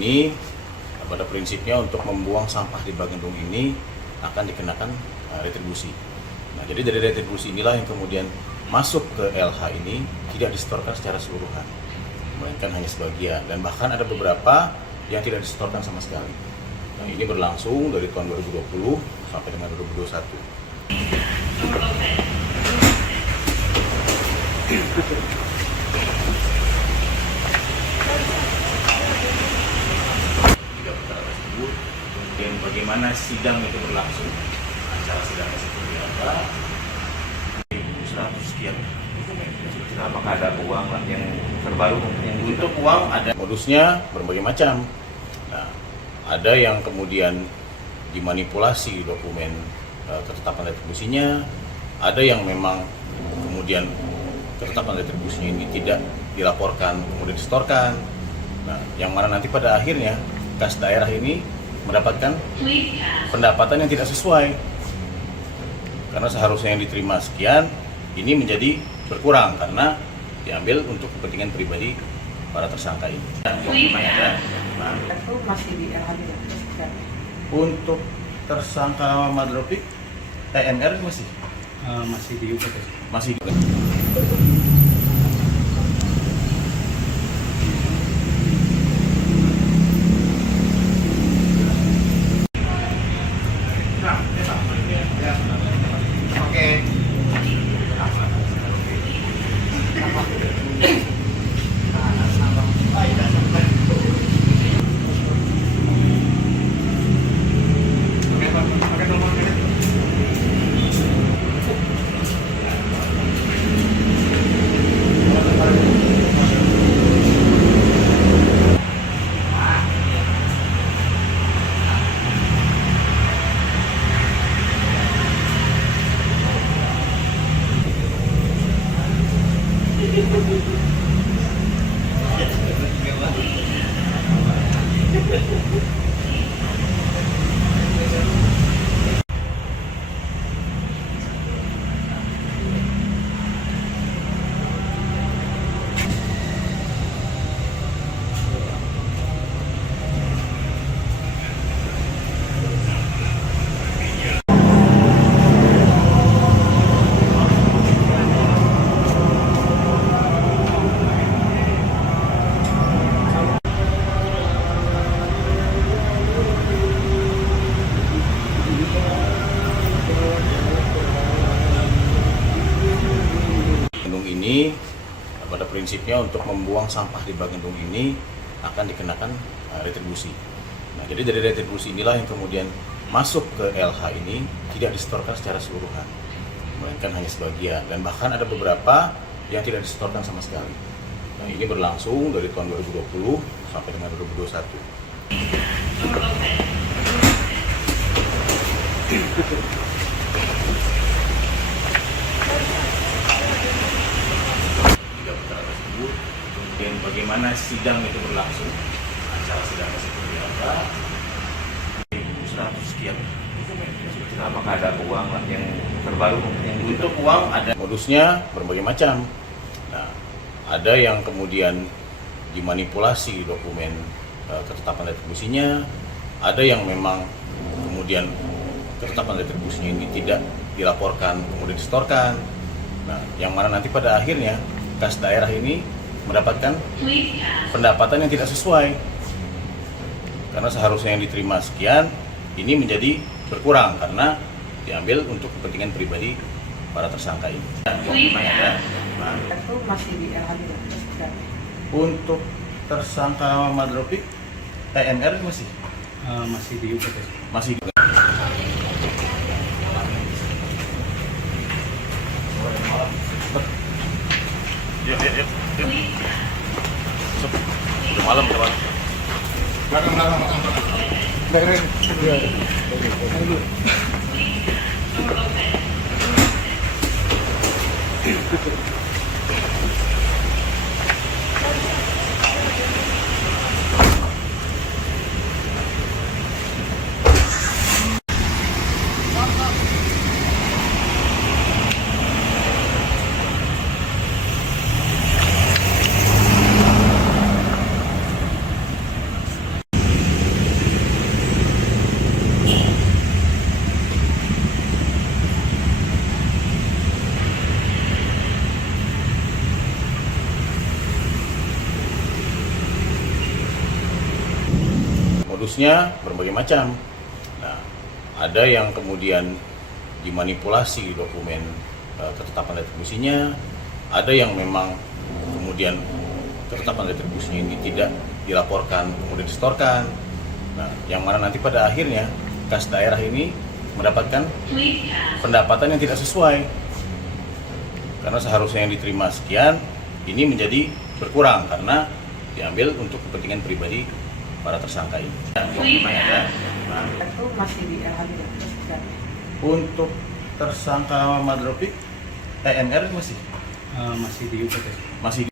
Ini pada prinsipnya untuk membuang sampah di bak gedung ini akan dikenakan retribusi. Nah, jadi dari retribusi inilah yang kemudian masuk ke LH ini tidak disetorkan secara keseluruhan, melainkan hanya sebagian, dan bahkan ada beberapa yang tidak disetorkan sama sekali. Nah, ini berlangsung dari tahun 2020 sampai dengan 2021. Kemudian bagaimana sidang itu berlangsung, acara sidangnya seperti apa, 100 sekian. Apakah ada uang yang terbaru yang untuk uang ada modusnya berbagai macam. Nah, ada yang kemudian dimanipulasi dokumen ketetapan retribusinya, ada yang memang kemudian ketetapan retribusinya ini tidak dilaporkan kemudian disetorkan. Nah, yang mana nanti pada akhirnya kas daerah ini mendapatkan pendapatan yang tidak sesuai, karena seharusnya yang diterima sekian, ini menjadi berkurang karena diambil untuk kepentingan pribadi para tersangka ini. Untuk tersangka Madropik, TNR masih di UPT. Masih. Ini pada prinsipnya untuk membuang sampah di bak gedung ini akan dikenakan retribusi. Nah, jadi dari retribusi inilah yang kemudian masuk ke LH ini tidak disetorkan secara keseluruhan, melainkan hanya sebagian, dan bahkan ada beberapa yang tidak disetorkan sama sekali. Nah, ini berlangsung dari tahun 2020 sampai dengan 2021. Kemudian bagaimana sidang itu berlangsung, acara sidangnya seperti apa, 100 sekian. Apakah ada uang yang terbaru yang untuk uang ada modusnya berbagai macam. Nah, ada yang kemudian dimanipulasi dokumen ketetapan retribusinya, ada yang memang kemudian ketetapan retribusinya ini tidak dilaporkan kemudian disetorkan. Nah, yang mana nanti pada akhirnya kas daerah ini mendapatkan pendapatan yang tidak sesuai, karena seharusnya yang diterima sekian, ini menjadi berkurang karena diambil untuk kepentingan pribadi para tersangka ini. Masih di LH. Untuk tersangka Madropik, TNR masih di UPT. Masih. malam teman. Modusnya berbagai macam. Nah, ada yang kemudian dimanipulasi dokumen ketetapan retribusinya, ada yang memang kemudian ketetapan retribusinya ini tidak dilaporkan, kemudian distorkan. Nah, yang mana nanti pada akhirnya kas daerah ini mendapatkan pendapatan yang tidak sesuai. Karena seharusnya yang diterima sekian, ini menjadi berkurang karena diambil untuk kepentingan pribadi para tersangka ini. Itu masih di Untuk tersangka Madropik, EMR masih masih di UPT. masih.